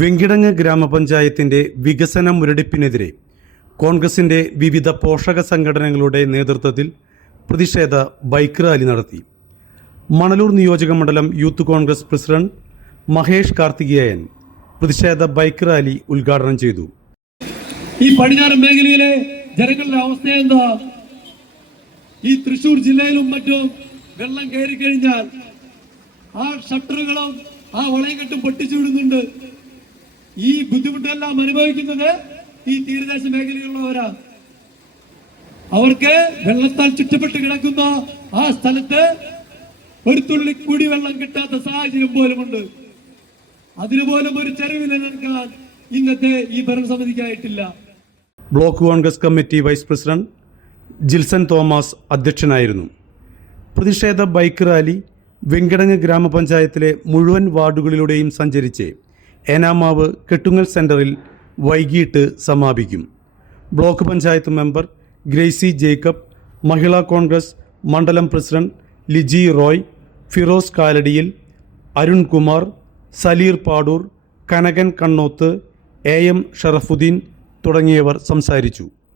വെങ്കിടങ്ങ് ഗ്രാമപഞ്ചായത്തിന്റെ വികസന മുരടിപ്പിനെതിരെ കോൺഗ്രസിന്റെ വിവിധ പോഷക സംഘടനകളുടെ നേതൃത്വത്തിൽ പ്രതിഷേധ ബൈക്ക് റാലി നടത്തി. മണലൂർ നിയോജക മണ്ഡലം youth congress president Mahesh Karthikeyan പ്രതിഷേധ ബൈക്ക് റാലി ഉദ്ഘാടനം ചെയ്തു. ഈ പടിഞ്ഞാറൻ മേഖലയിലെ ജനങ്ങളുടെ അവസ്ഥ എന്താ? ഈ തൃശൂർ ജില്ലയിലും മറ്റും വെള്ളം കയറി കഴിഞ്ഞാൽ ആ ഷട്ടറുകളും ആ വളയക്കെട്ടും പൊട്ടിച്ചു വിടുന്നുണ്ട് ഈ ബുദ്ധിമുട്ടെല്ലാം അനുഭവിക്കുന്നത് ഈ തീരദേശ മേഖലയിലുള്ളവരാ. അവർക്ക് വെള്ളത്താൽ ചുറ്റപ്പെട്ട് കിടക്കുന്ന ആ സ്ഥലത്ത് ഒരു തുള്ളി കുടിവെള്ളം കിട്ടാത്ത സാഹചര്യം പോലുമുണ്ട്. അതിനുപോലും ഒരു ചെറിവ് നിലനിൽക്കാൻ ഇന്നത്തെ ഈ ഭരണസമിതിക്കായിട്ടില്ല. Block congress committee vice president Jilson Thomas അധ്യക്ഷനായിരുന്നു. പ്രതിഷേധ ബൈക്ക് റാലി വെങ്കടങ്ങ് ഗ്രാമപഞ്ചായത്തിലെ മുഴുവൻ വാർഡുകളിലൂടെയും സഞ്ചരിച്ച് ഏനാമാവ് കെട്ടുങ്ങൽ സെന്ററിൽ വൈകിട്ട് സമാപിക്കും. Block panchayat member Gracy Jacob Mahila congress മണ്ഡലം പ്രസിഡന്റ് ലിജി റോയ് ഫിറോസ് കാലടിയിൽ അരുൺകുമാർ സലീർ പാടൂർ കനകൻ കണ്ണോത്ത് എ എം ഷറഫുദ്ദീൻ തുടങ്ങിയവർ സംസാരിച്ചു.